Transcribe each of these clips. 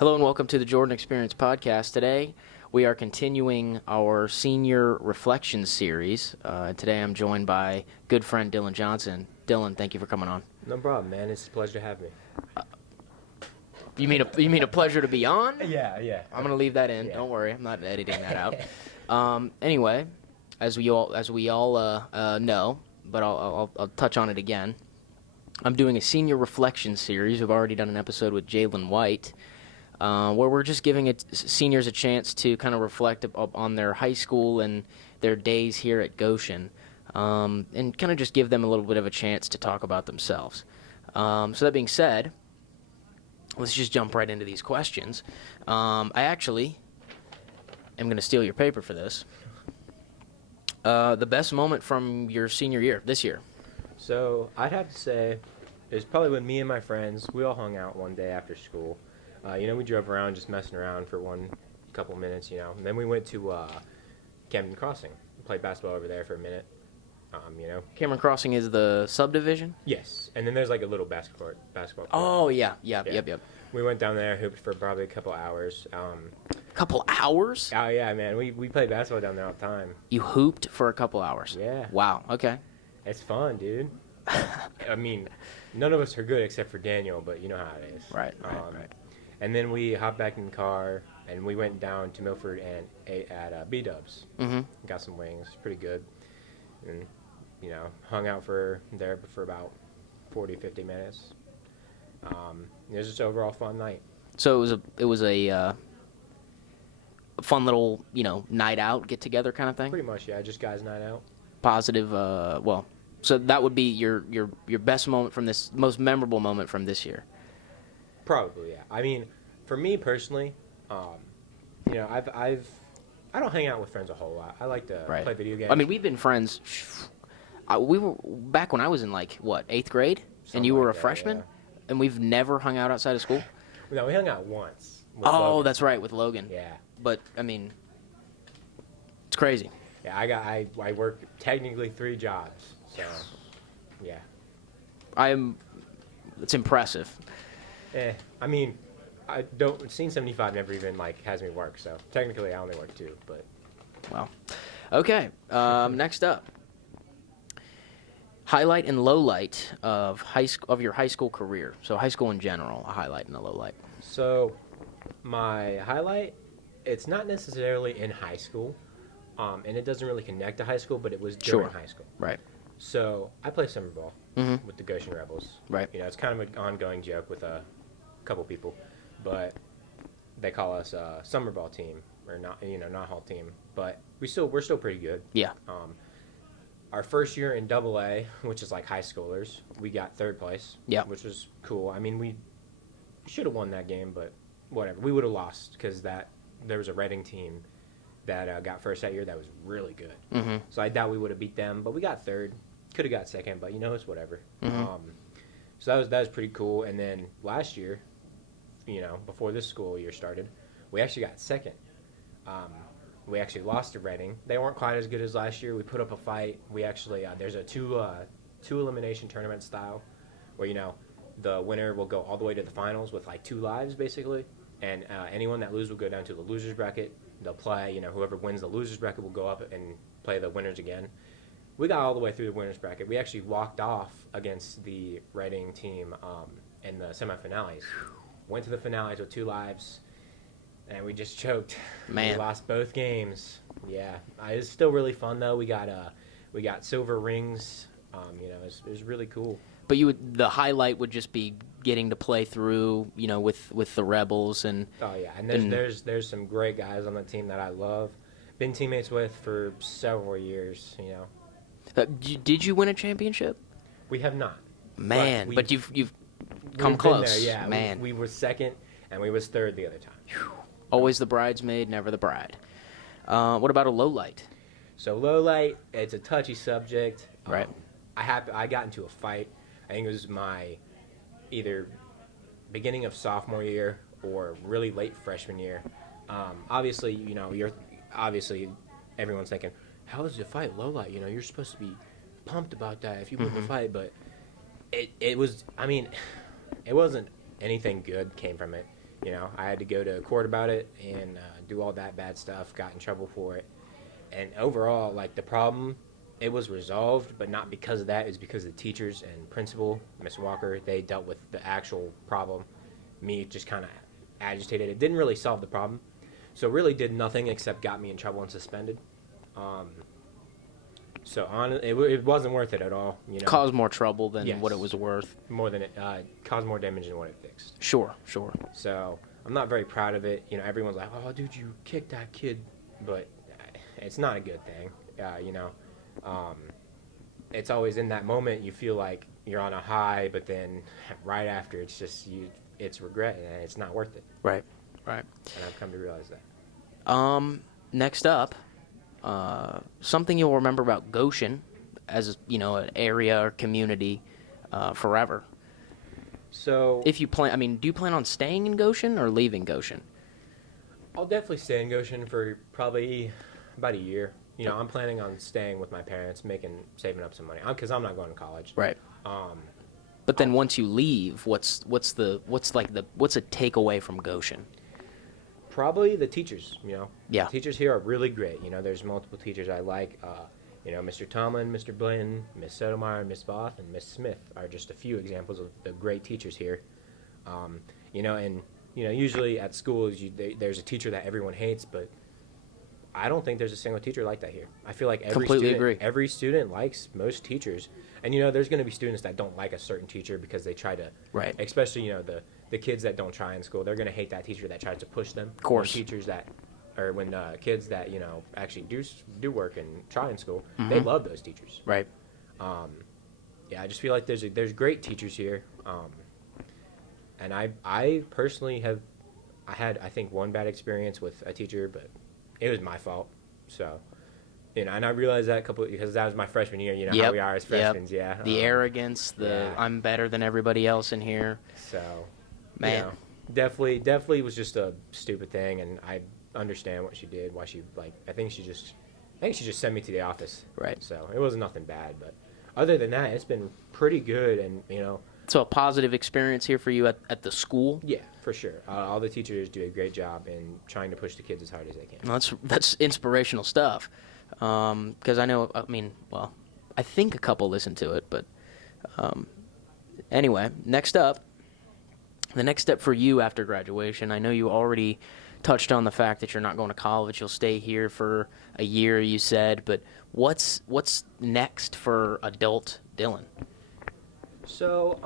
Hello and welcome to the Jordan Experience podcast. Today we are continuing our senior reflection series. Today I'm joined by good friend Dylan Johnson. Dylan, thank you for coming on. No problem, man. It's a pleasure to have me. You mean a pleasure to be on? Yeah. I'm gonna leave that in. Yeah. Don't worry, I'm not editing that out. Anyway, as we all know, but I'll touch on it again. I'm doing a senior reflection series. We've already done an episode with Jalen White. Where we're just giving seniors a chance to kind of reflect on their high school and their days here at Goshen, and kind of just give them a little bit of a chance to talk about themselves. So that being said, let's just jump right into these questions. I actually am going to steal your paper for this. The best moment from your senior year, this year. So I'd have to say it was probably when me and my friends, we all hung out one day after school. We drove around just messing around for couple minutes, And then we went to Camden Crossing, played basketball over there for a minute, Cameron Crossing is the subdivision? Yes, and then there's like a little basketball court. Oh, yeah. Yep. We went down there, hooped for probably a couple hours. Couple hours? Oh, yeah, man. We played basketball down there all the time. You hooped for a couple hours? Yeah. Wow, okay. It's fun, dude. I mean, none of us are good except for Daniel, but you know how it is. Right. And then we hopped back in the car, and we went down to Milford and ate at B-Dubs. Mm-hmm. Got some wings. Pretty good. And, hung out there for about 40, 50 minutes. It was just an overall fun night. So it was a fun little, night out, get-together kind of thing? Pretty much, yeah. Just guys' night out. Positive, so that would be your best moment from this, most memorable moment from this year. Probably, yeah. I mean, for me personally, I don't hang out with friends a whole lot. I like to play video games. I mean, we've been friends. We were back when I was in 8th grade, and you were a freshman, yeah. And we've never hung out outside of school. No, we hung out once. Logan. That's right, with Logan. Yeah. But I mean, it's crazy. Yeah, I work technically 3 jobs, so yeah. It's impressive. I mean, Scene 75 never even has me work, so technically I only work 2, but. Well, okay. Next up, highlight and low light of your high school career. So high school in general, a highlight and a low light. So, my highlight, it's not necessarily in high school, and it doesn't really connect to high school, but it was during high school. Right. So I play summer ball with the Goshen Rebels. Right. It's kind of an ongoing joke with a couple people, but they call us a summer ball team, or not hall team. But we're still pretty good. Yeah. Our first year in AA, which is like high schoolers, we got 3rd place. Yeah. Which was cool. I mean, we should have won that game, but whatever. We would have lost because there was a Reading team that got first that year that was really good. Mm-hmm. So I doubt we would have beat them, but we got 3rd. Could have got 2nd, but it's whatever. Mm-hmm. So that was pretty cool. And then last year, before this school year started, we actually got 2nd. We actually lost to Reading. They weren't quite as good as last year. We put up a fight. We actually there's a two elimination tournament style, where the winner will go all the way to the finals with 2 lives basically, and anyone that loses will go down to the losers bracket. They'll play. Whoever wins the losers bracket will go up and play the winners again. We got all the way through the winners bracket. We actually walked off against the Reading team in the semifinales. Went to the finales with 2 lives, and we just choked. Man, we lost both games. Yeah, it was still really fun though. We got silver rings. It was really cool. But the highlight would just be getting to play through, with the Rebels and. Oh yeah, and there's some great guys on the team that I love. Been teammates with for several years. Did you win a championship? We have not. Man, but you've come close. There, yeah. Man, we were 2nd and we was 3rd the other time. Whew. Always the bridesmaid, never the bride. What about a low light? So low light, it's a touchy subject. Right. I got into a fight. I think it was my either beginning of sophomore year or really late freshman year. Obviously, everyone's thinking, how is the fight low light? You're supposed to be pumped about that if you win the fight, but it was. I mean, it wasn't anything good came from it. You know, I had to go to court about it and do all that bad stuff. Got in trouble for it, and overall, like the problem, it was resolved, but not because of that. It's because the teachers and principal, Miss Walker, they dealt with the actual problem. Me just kind of agitated. It didn't really solve the problem, so really did nothing except got me in trouble and suspended. Um, it wasn't worth it at all. You know, Caused more trouble than Yes. what it was worth. more than it caused more damage than what it fixed. Sure, sure. So I'm not very proud of it. You know, everyone's like, "Oh, dude, you kicked that kid," but it's not a good thing. You know, um, it's always in that moment you feel like you're on a high, but then right after it's regret and it's not worth it. Right, right. And I've come to realize that. Next up, something you'll remember about Goshen as, you know, an area or community forever. So If you plan, I mean, do you plan on staying in Goshen or leaving Goshen? I'll definitely stay in Goshen for probably about a year. You know, I'm planning on staying with my parents, saving up some money, because I'm not going to college. Right. Um, But then once you leave, what's a takeaway from Goshen? Probably the teachers, you know. Yeah. The teachers here are really great. You know, there's multiple teachers I like. You know, Mr. Tomlin, Mr. Blanton, Miss Sotomayor, Miss Voth, and Miss Smith are just a few examples of the great teachers here. You know, and, you know, usually at schools there's a teacher that everyone hates, but I don't think there's a single teacher like that here. I feel like every student likes most teachers. And, you know, there's going to be students that don't like a certain teacher because they try to, Right. especially, you know, the kids that don't try in school, they're going to hate that teacher that tries to push them. Of course. When kids that, you know, actually do work and try in school, they love those teachers. Right. Yeah, I just feel like there's great teachers here. And I personally I had, I think, one bad experience with a teacher, but it was my fault. So, you know, and I realized that because that was my freshman year, you know, how we are as freshmen, yeah. The arrogance, yeah. I'm better than everybody else in here. So, Man. you know, definitely was just a stupid thing, and I understand what she did, why she, like, I think she just sent me to the office. Right. So, it wasn't nothing bad, but other than that, it's been pretty good, and, you know. So a positive experience here for you at the school? Yeah, for sure. All the teachers do a great job in trying to push the kids as hard as they can. Well, that's inspirational stuff. Because I know, I think a couple listen to it, but anyway, the next step for you after graduation, I know you already touched on the fact that you're not going to college. You'll stay here for a year, you said, but what's next for adult Dylan? So,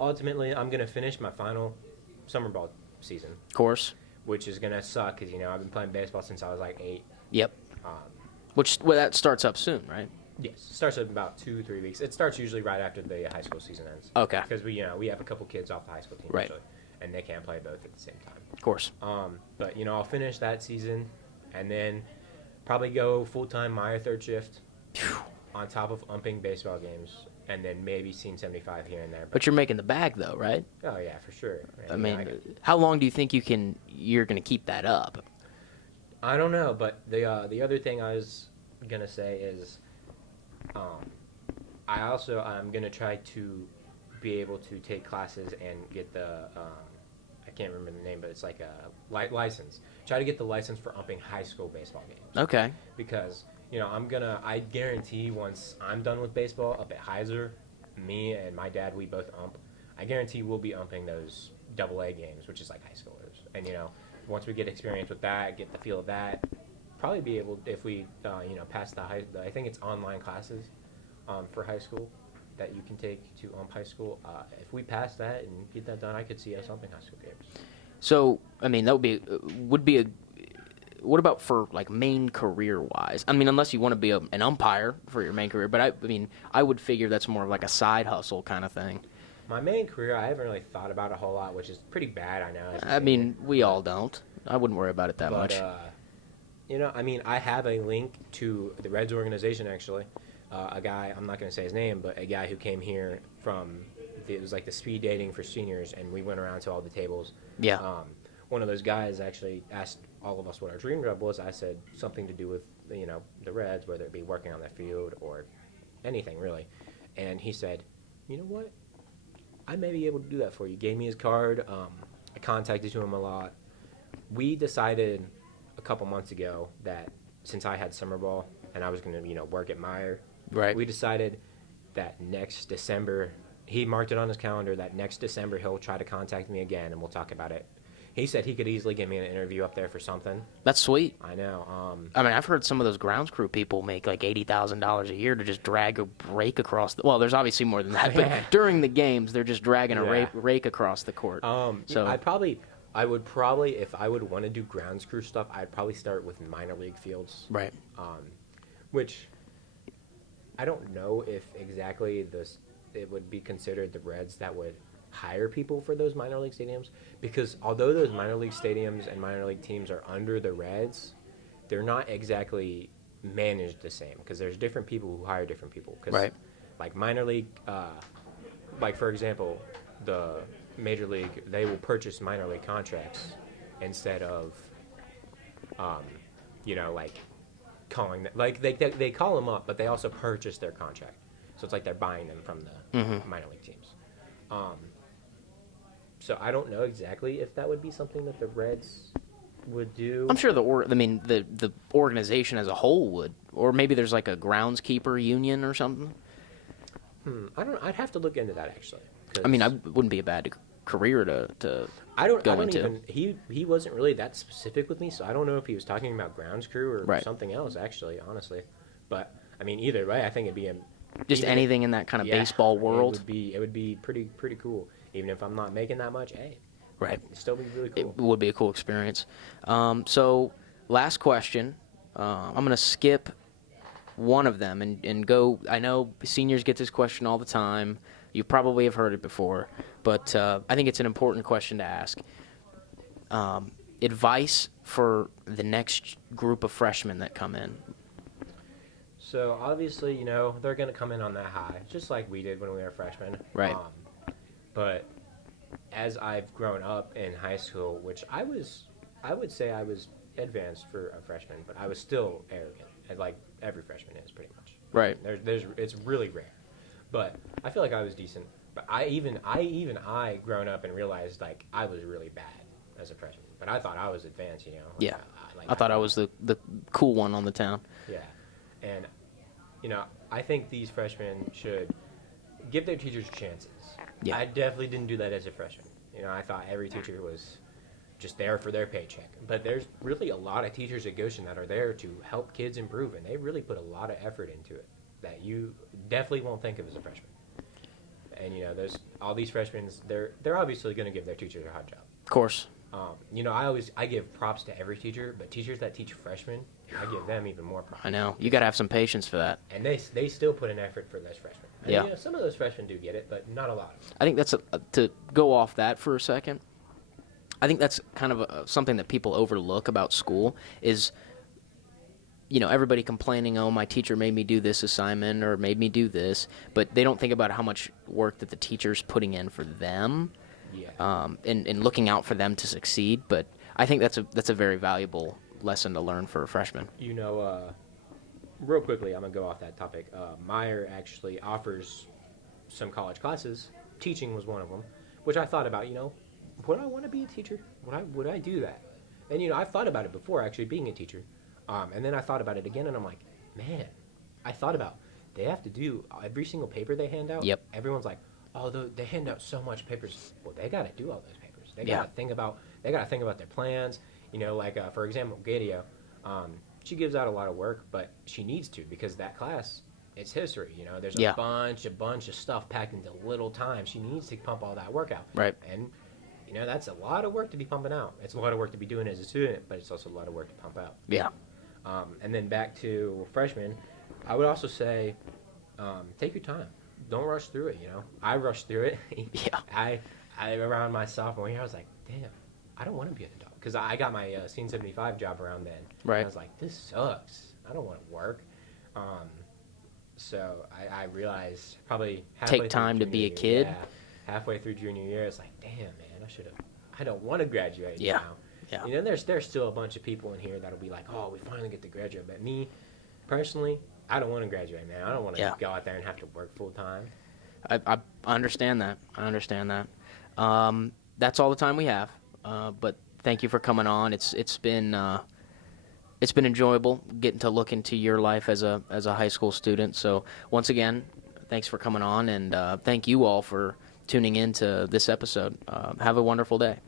ultimately, I'm going to finish my final summer ball season, Of course. which is going to suck because, you know, I've been playing baseball since I was like 8. Yep. That starts up soon, right? Yes, it starts in about 2-3 weeks. It starts usually right after the high school season ends. Okay. Because we have a couple kids off the high school team Right. usually, and they can't play both at the same time. Of course. But, you know, I'll finish that season and then probably go full-time my third shift on top of umping baseball games, and then maybe seeing 75 here and there. But you're making the bag, though, right? Oh, yeah, for sure. I mean, how long do you think you're going to keep that up? I don't know, but the other thing I was going to say is I'm going to try to be able to take classes and get the I can't remember the name, but it's like a license. Try to get the license for umping high school baseball games. Okay. Because, you know, I guarantee once I'm done with baseball up at Heiser, me and my dad, we both ump. I guarantee we'll be umping those AA games, which is like high schoolers. And, you know, once we get experience with that, get the feel of that, probably be able, if we, pass I think it's online classes for high school that you can take to ump high school. If we pass that and get that done, I could see us umping high school games. So, I mean, that would be a. What about for like main career wise? I mean, unless you want to be an umpire for your main career, but I mean, I would figure that's more of like a side hustle kind of thing. My main career, I haven't really thought about a whole lot, which is pretty bad, I know. I mean, we all don't. I wouldn't worry about it that much. You know, I mean, I have a link to the Reds organization, actually. A guy, I'm not going to say his name, but a guy who came here it was like the speed dating for seniors, and we went around to all the tables. Yeah. One of those guys actually asked all of us what our dream job was. I said something to do with, you know, the Reds, whether it be working on the field or anything, really. And he said, you know what? I may be able to do that for you. Gave me his card. I contacted him a lot. We decided a couple months ago that since I had summer ball and I was going to, work at Meyer, Right. we decided that next December, he marked it on his calendar that next December he'll try to contact me again and we'll talk about it. He said he could easily get me an interview up there for something. That's sweet. I know. I mean, I've heard some of those grounds crew people make like $80,000 a year to just drag a rake across the. Well, there's obviously more than that, but during the games, they're just dragging a rake across the court. So I would probably, if I would want to do grounds crew stuff, I'd probably start with minor league fields. Right. Which I don't know if exactly it would be considered the Reds that would hire people for those minor league stadiums, because although those minor league stadiums and minor league teams are under the Reds, they're not exactly managed the same, because there's different people who hire different people. Right. Like minor league, like for example, the major league, they will purchase minor league contracts instead of, like calling them, like they call them up, but they also purchase their contract. So it's like they're buying them from the minor league teams. So I don't know exactly if that would be something that the Reds would do. I'm sure the organization as a whole would, or maybe there's like a groundskeeper union or something. I don't. I'd have to look into that actually. I mean, I wouldn't be a bad career to go into. He wasn't really that specific with me, so I don't know if he was talking about grounds crew or something else. Actually, honestly, but I mean, either way, I think it'd be just anything in that kind of baseball world. It would be pretty cool. Even if I'm not making that much, right, it'd still be really cool. It would be a cool experience. So, last question. I'm going to skip one of them and go. I know seniors get this question all the time. You probably have heard it before, but I think it's an important question to ask. Advice for the next group of freshmen that come in. So, obviously, they're going to come in on that high, just like we did when we were freshmen. Right. But as I've grown up in high school, which I would say I was advanced for a freshman, but I was still arrogant, like every freshman is pretty much. Right. It's really rare, but I feel like I was decent. But I grown up and realized like I was really bad as a freshman, but I thought I was advanced, Yeah. I thought I was the cool one on the town. Yeah, and I think these freshmen should give their teachers chances. Yeah. I definitely didn't do that as a freshman. I thought every teacher was just there for their paycheck. But there's really a lot of teachers at Goshen that are there to help kids improve, and they really put a lot of effort into it that you definitely won't think of as a freshman. And there's all these freshmen. They're obviously going to give their teachers a hard job. Of course. I give props to every teacher, but teachers that teach freshmen, I give them even more props. I know. You got to have some patience for that. And they still put an effort for those freshmen. Yeah. Some of those freshmen do get it, but not a lot. I think that's to go off that for a second. I think that's kind of something that people overlook about school is, everybody complaining, oh, my teacher made me do this assignment or made me do this, but they don't think about how much work that the teacher's putting in for them. Yeah. And looking out for them to succeed. But I think that's a very valuable lesson to learn for a freshman. Real quickly, I'm going to go off that topic. Meyer actually offers some college classes. Teaching was one of them, which I thought about, would I want to be a teacher? Would I do that? And, I've thought about it before, actually, being a teacher. And then I thought about it again, and I'm like, man, I thought about they have to do every single paper they hand out. Yep. Everyone's like, oh, they hand out so much papers. Well, they got to do all those papers. They got to think about their plans. For example, Gadio, she gives out a lot of work, but she needs to because that class, it's history. There's a bunch of stuff packed into little time. She needs to pump all that work out. Right. And, that's a lot of work to be pumping out. It's a lot of work to be doing as a student, but it's also a lot of work to pump out. Yeah. And then back to freshmen, I would also say take your time. Don't rush through it, I rushed through it. Yeah. I around my sophomore year, I was like, damn, I don't want to be an adult. Because I got my Scene 75 job around then. Right. And I was like, this sucks. I don't want to work. So I realized probably halfway take time to be a kid. Yeah, halfway through junior year, it's like, damn, man, I don't want to graduate Yeah. now. Yeah. There's still a bunch of people in here that'll be like, oh, we finally get to graduate. But me, personally, I don't want to graduate, man. I don't want to go out there and have to work full time. I understand that. That's all the time we have. But thank you for coming on. It's been enjoyable getting to look into your life as a high school student. So once again, thanks for coming on, and thank you all for tuning in to this episode. Have a wonderful day.